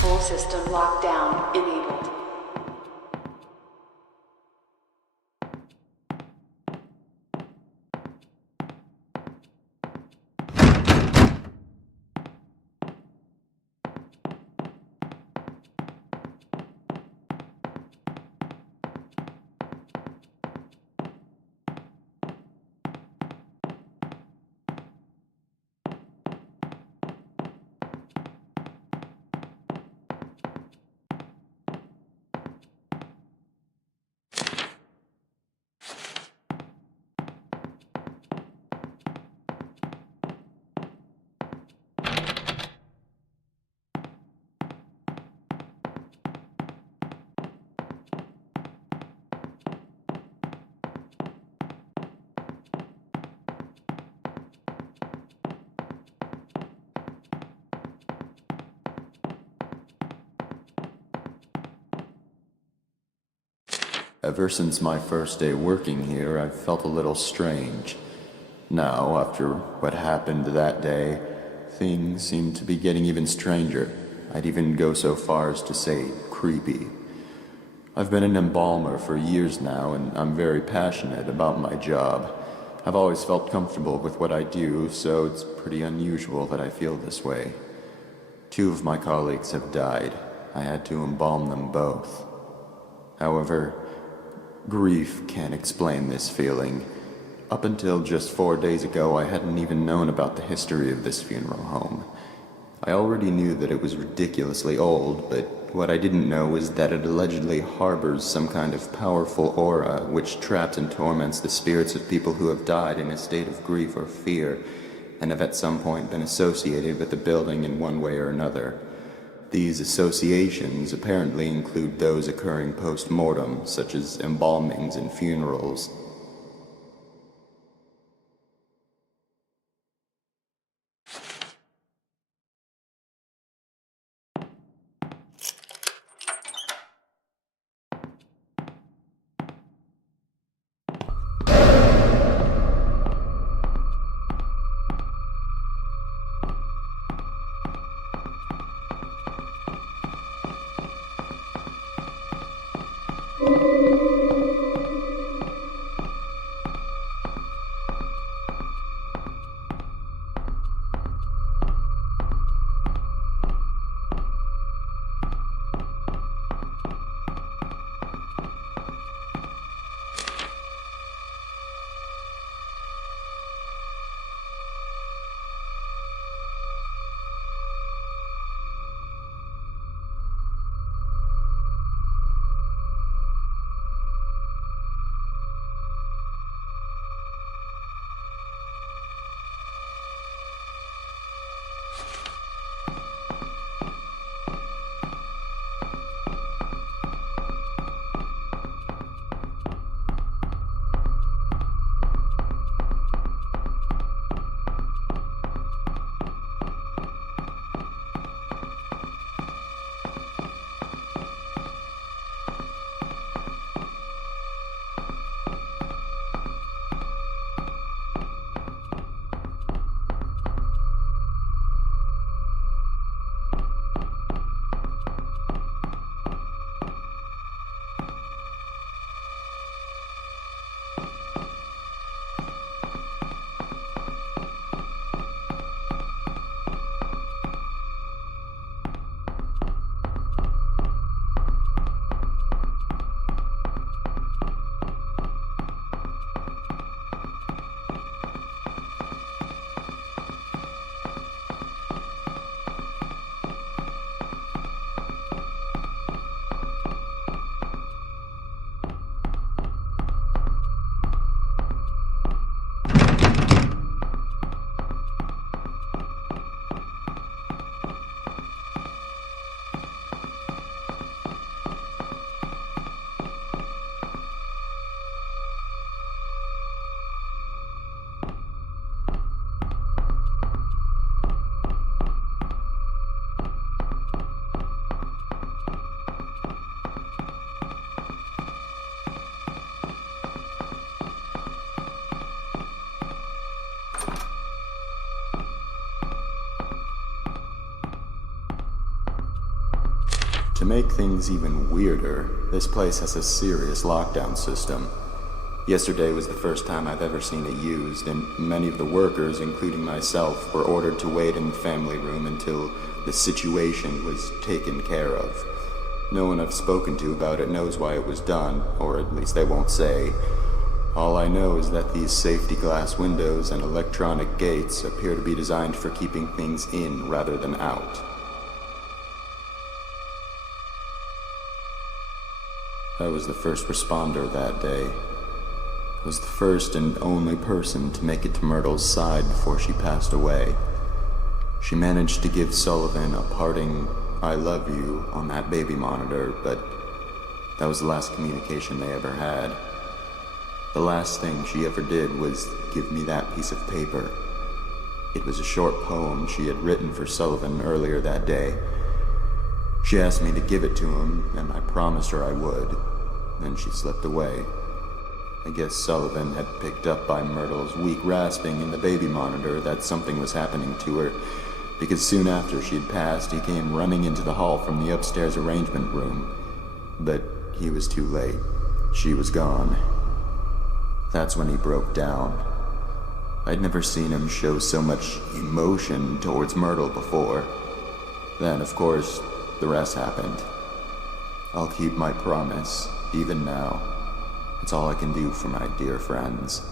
Full system lockdown enabled. Ever since my first day working here, I've felt a little strange. Now, after what happened that day, things seem to be getting even stranger. I'd even go so far as to say creepy. I've been an embalmer for years now, and I'm very passionate about my job. I've always felt comfortable with what I do, so it's pretty unusual that I feel this way. 2 of my colleagues have died. I had to embalm them both. However, grief can't explain this feeling. Up until just 4 days ago, I hadn't even known about the history of this funeral home. I already knew that it was ridiculously old, but what I didn't know was that it allegedly harbors some kind of powerful aura which traps and torments the spirits of people who have died in a state of grief or fear, and have at some point been associated with the building in one way or another. These associations apparently include those occurring post-mortem, such as embalmings and funerals. make things even weirder, this place has a serious lockdown system. Yesterday was the first time I've ever seen it used, and many of the workers, including myself, were ordered to wait in the family room until the situation was taken care of. No one I've spoken to about it knows why it was done, or at least they won't say. All I know is that these safety glass windows and electronic gates appear to be designed for keeping things in rather than out. I was the first responder that day. I was the first and only person to make it to Myrtle's side before she passed away. She managed to give Sullivan a parting "I love you" on that baby monitor, but that was the last communication they ever had. The last thing she ever did was give me that piece of paper. It was a short poem she had written for Sullivan earlier that day. She asked me to give it to him, and I promised her I would. Then she slipped away. I guess Sullivan had picked up by Myrtle's weak rasping in the baby monitor that something was happening to her, because soon after she had passed, he came running into the hall from the upstairs arrangement room. But he was too late. She was gone. That's when he broke down. I'd never seen him show so much emotion towards Myrtle before. Then, of course, the rest happened. I'll keep my promise, even now. It's all I can do for my dear friends.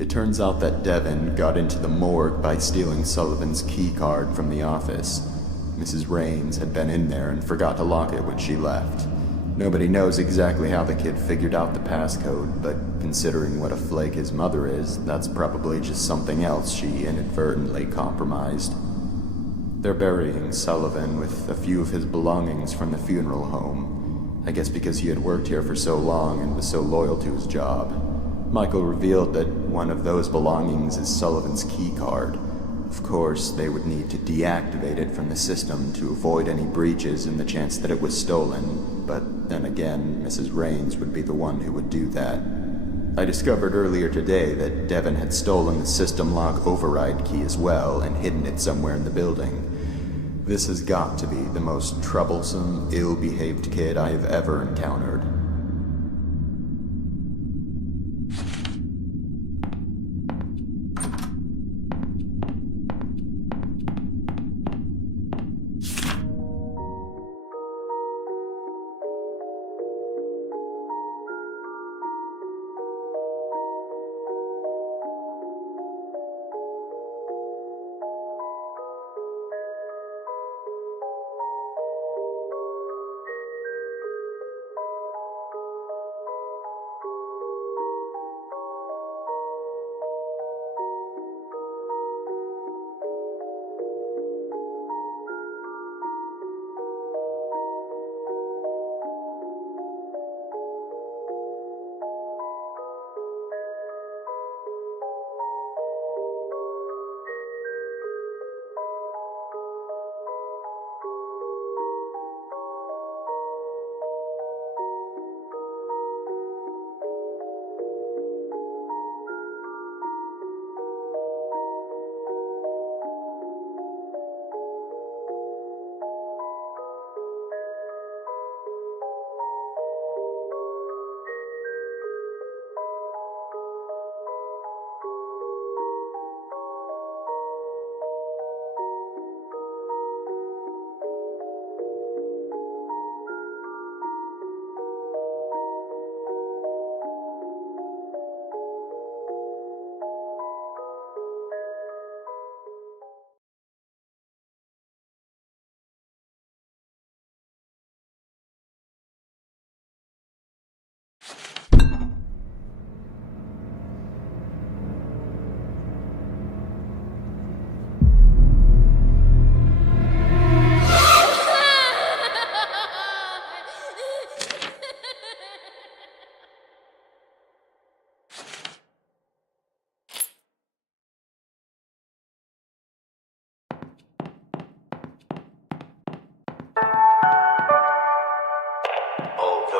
It turns out that Devin got into the morgue by stealing Sullivan's key card from the office. Mrs. Raines had been in there and forgot to lock it when she left. Nobody knows exactly how the kid figured out the passcode, but considering what a flake his mother is, that's probably just something else she inadvertently compromised. They're burying Sullivan with a few of his belongings from the funeral home. I guess because he had worked here for so long and was so loyal to his job. Michael revealed that one of those belongings is Sullivan's key card. Of course, they would need to deactivate it from the system to avoid any breaches and the chance that it was stolen, but then again, Mrs. Raines would be the one who would do that. I discovered earlier today that Devin had stolen the system lock override key as well and hidden it somewhere in the building. This has got to be the most troublesome, ill-behaved kid I have ever encountered.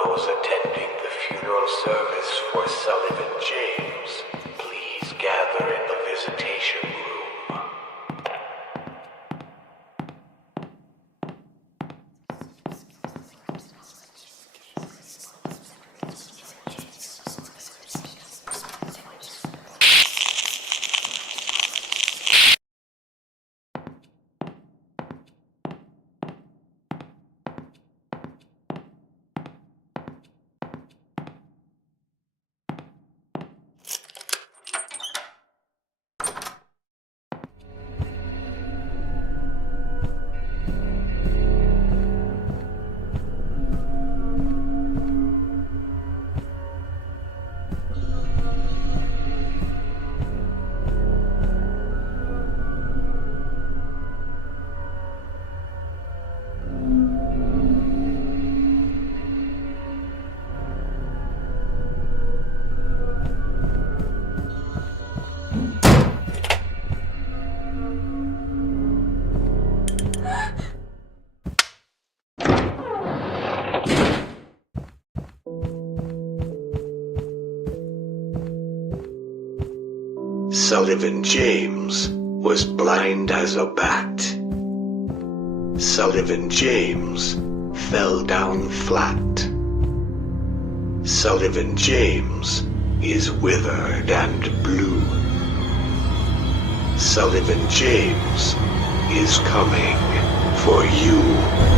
those attending the funeral service for Sullivan James, please gather in the visitation room. Sullivan James was blind as a bat. Sullivan James fell down flat. Sullivan James is withered and blue. Sullivan James is coming for you.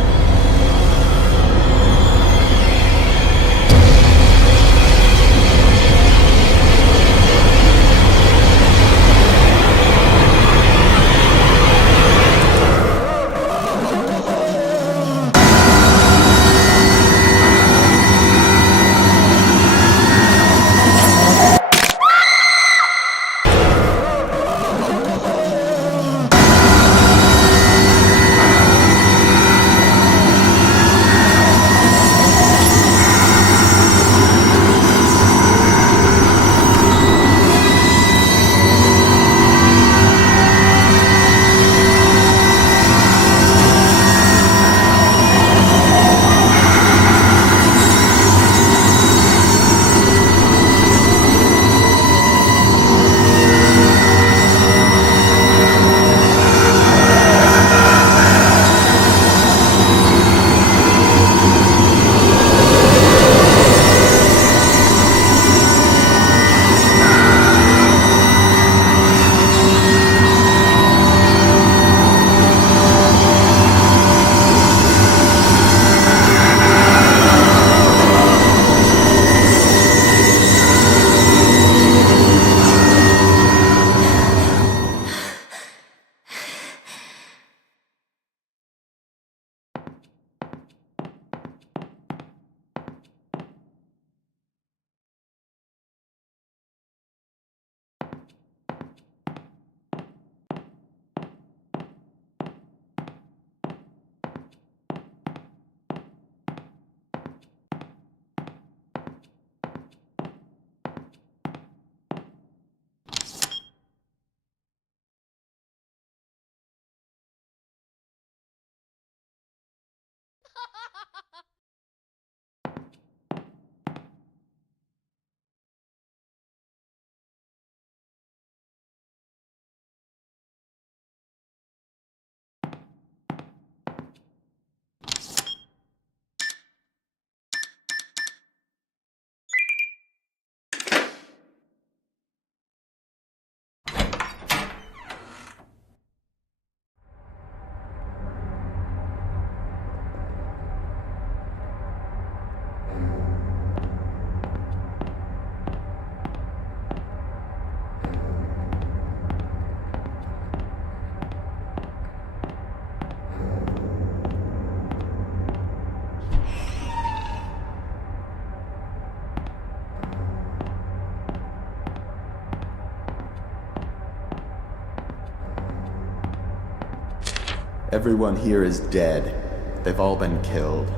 Everyone here is dead. They've all been killed.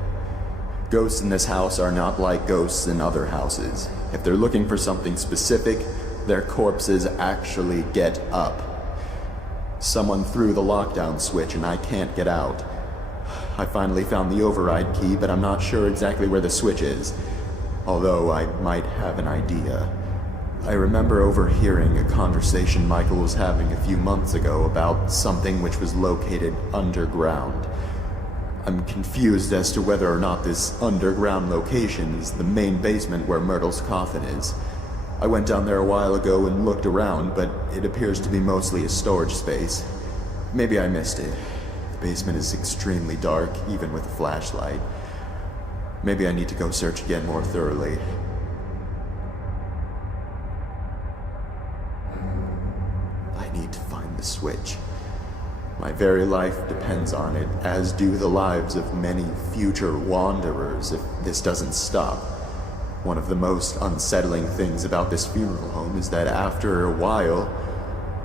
Ghosts in this house are not like ghosts in other houses. If they're looking for something specific, their corpses actually get up. Someone threw the lockdown switch and I can't get out. I finally found the override key, but I'm not sure exactly where the switch is. Although I might have an idea. I remember overhearing a conversation Michael was having a few months ago about something which was located underground. I'm confused as to whether or not this underground location is the main basement where Myrtle's coffin is. I went down there a while ago and looked around, but it appears to be mostly a storage space. Maybe I missed it. The basement is extremely dark, even with a flashlight. Maybe I need to go search again more thoroughly. I need to find the switch. My very life depends on it, as do the lives of many future wanderers if this doesn't stop. One of the most unsettling things about this funeral home is that after a while,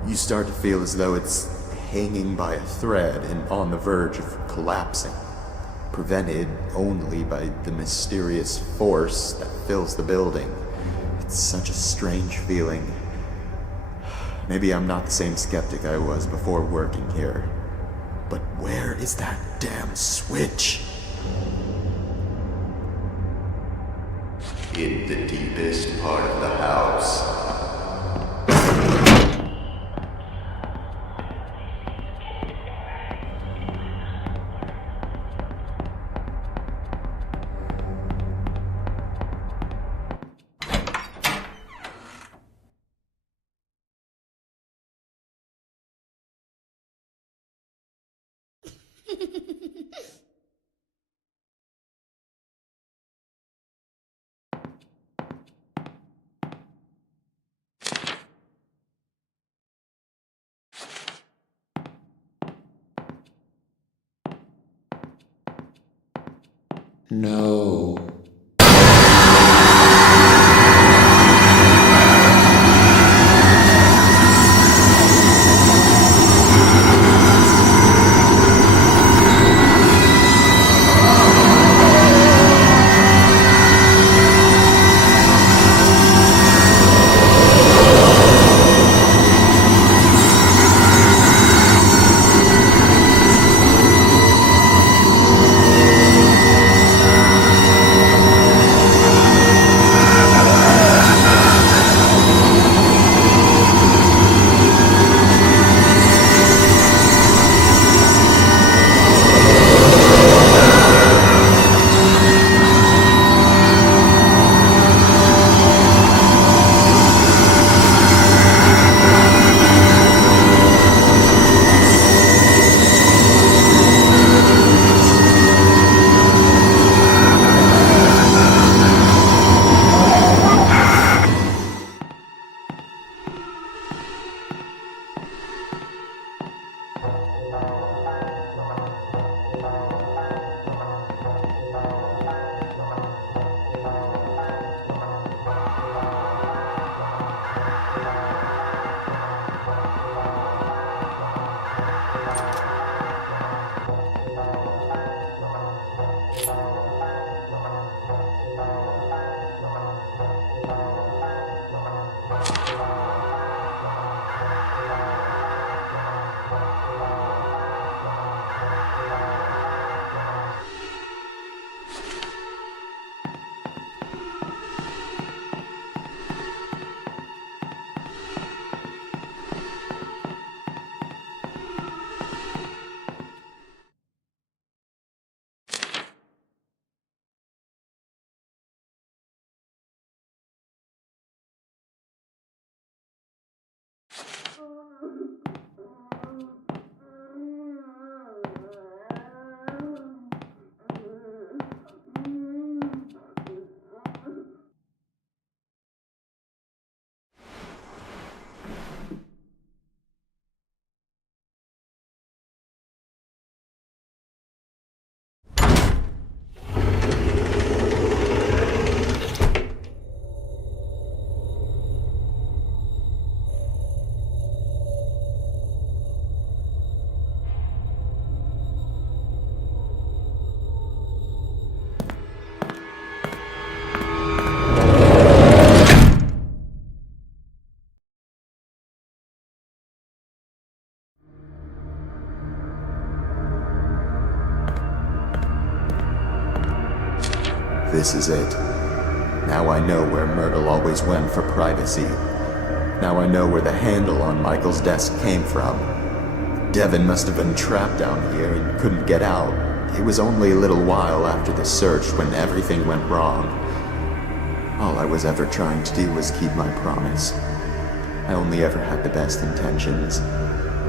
you start to feel as though it's hanging by a thread and on the verge of collapsing, prevented only by the mysterious force that fills the building. It's such a strange feeling. Maybe I'm not the same skeptic I was before working here. But where is that damn switch? In the deepest part of the house. No. this is it. Now I know where Myrtle always went for privacy. Now I know where the handle on Michael's desk came from. Devin must have been trapped down here and couldn't get out. It was only a little while after the search when everything went wrong. All I was ever trying to do was keep my promise. I only ever had the best intentions,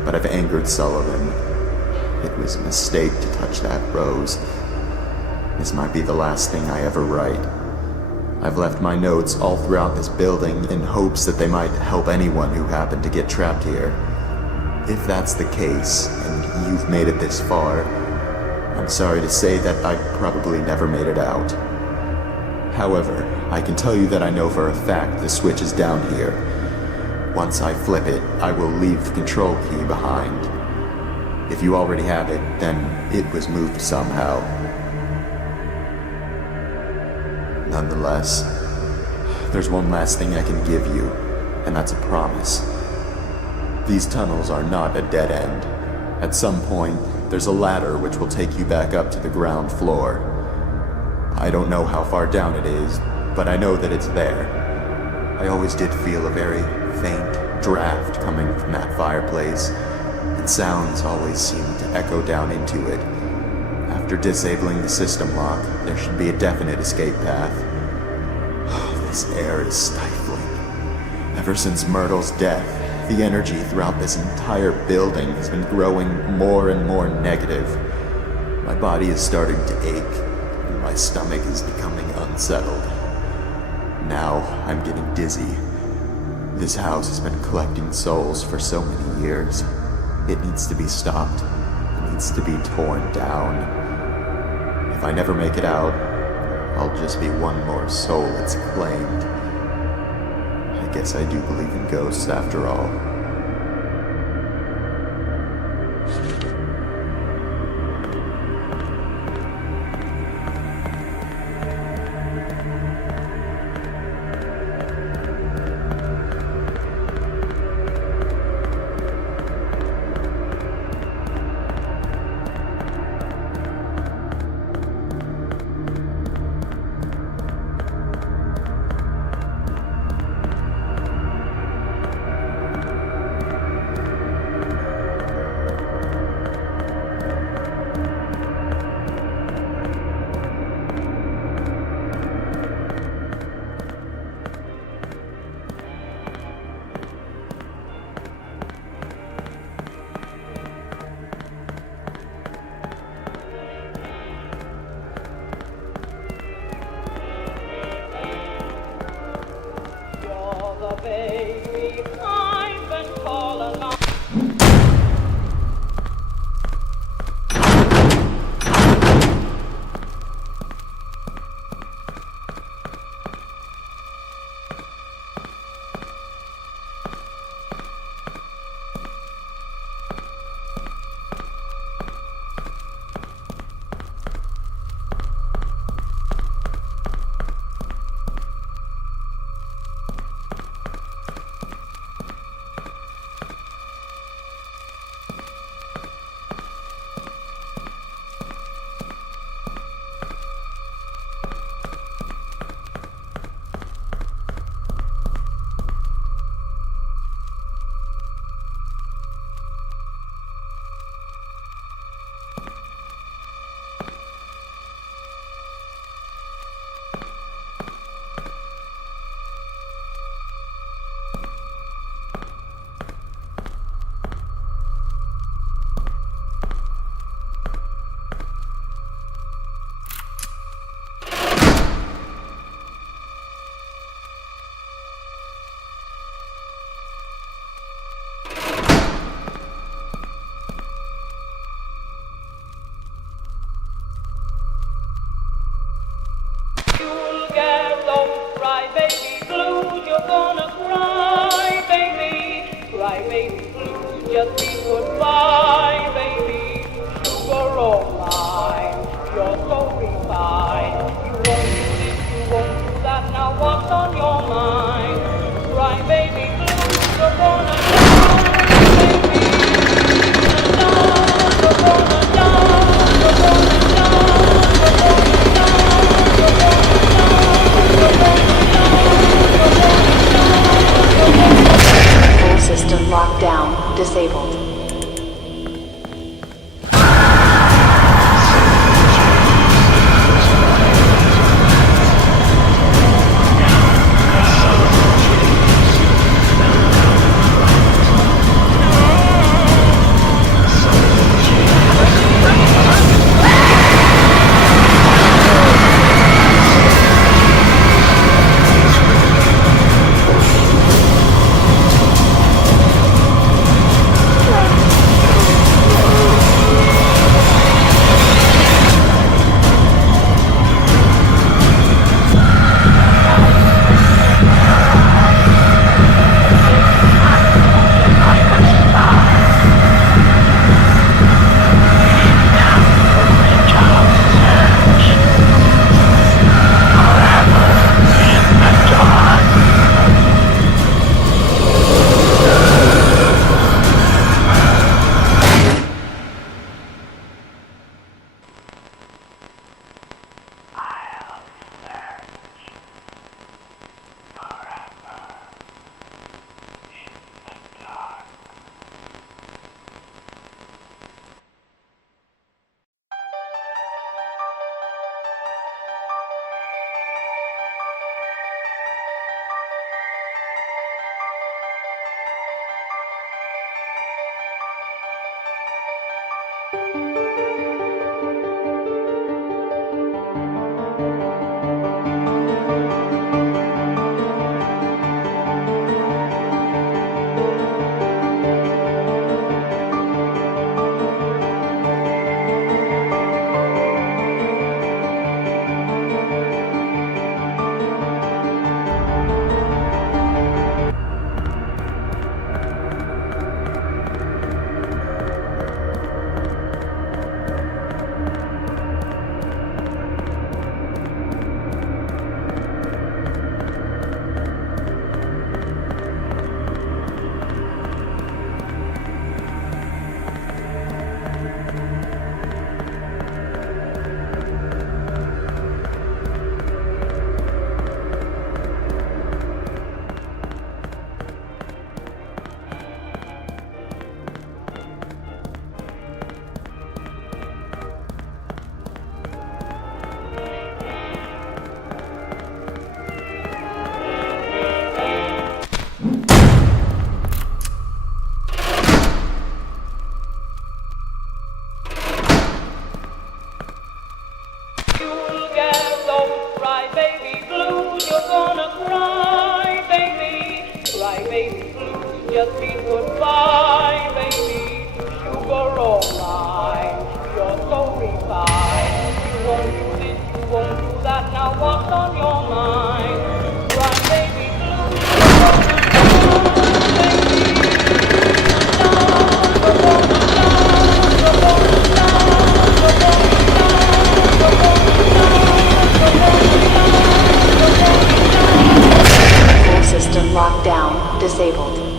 but I've angered Sullivan. It was a mistake to touch that rose. This might be the last thing I ever write. I've left my notes all throughout this building in hopes that they might help anyone who happened to get trapped here. If that's the case, and you've made it this far, I'm sorry to say that I probably never made it out. However, I can tell you that I know for a fact the switch is down here. Once I flip it, I will leave the control key behind. If you already have it, then it was moved somehow. Nonetheless, there's one last thing I can give you, and that's a promise. These tunnels are not a dead end. At some point, there's a ladder which will take you back up to the ground floor. I don't know how far down it is, but I know that it's there. I always did feel a very faint draft coming from that fireplace, and sounds always seemed to echo down into it. After disabling the system lock, there should be a definite escape path. This air is stifling. Ever since Myrtle's death, the energy throughout this entire building has been growing more and more negative. My body is starting to ache, and my stomach is becoming unsettled. Now I'm getting dizzy. This house has been collecting souls for so many years. It needs to be stopped. It needs to be torn down. If I never make it out, I'll just be one more soul it's claimed. I guess I do believe in ghosts after all. just mean goodbye, baby. Sugar roll line, you're so refined. You won't do this, you won't do that. Now what's on your mind? Run, baby, blue. Full system lockdown disabled.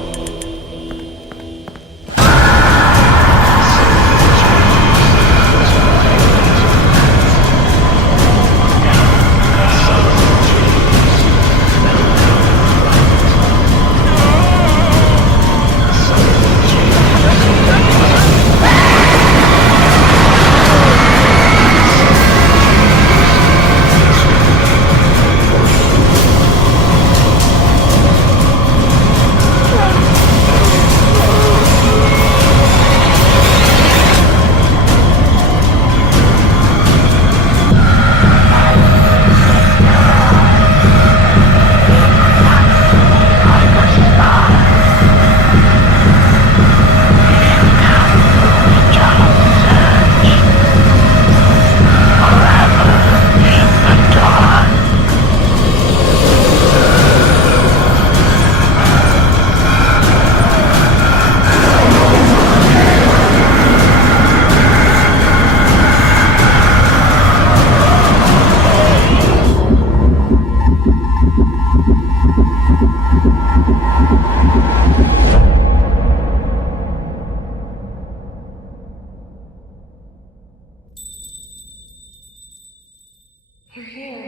You're here.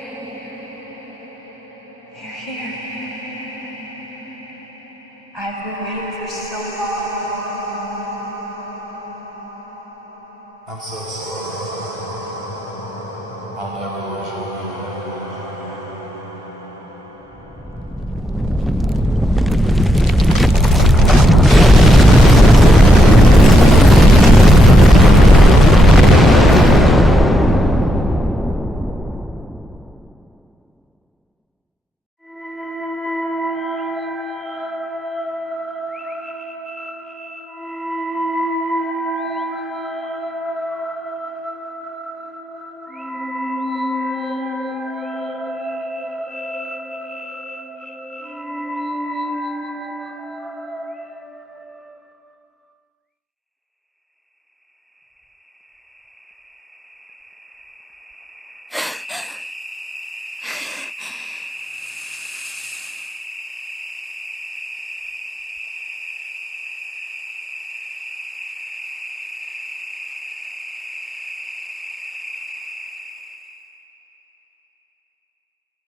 You're here. I've been waiting for so long. I'm so sorry. I'll never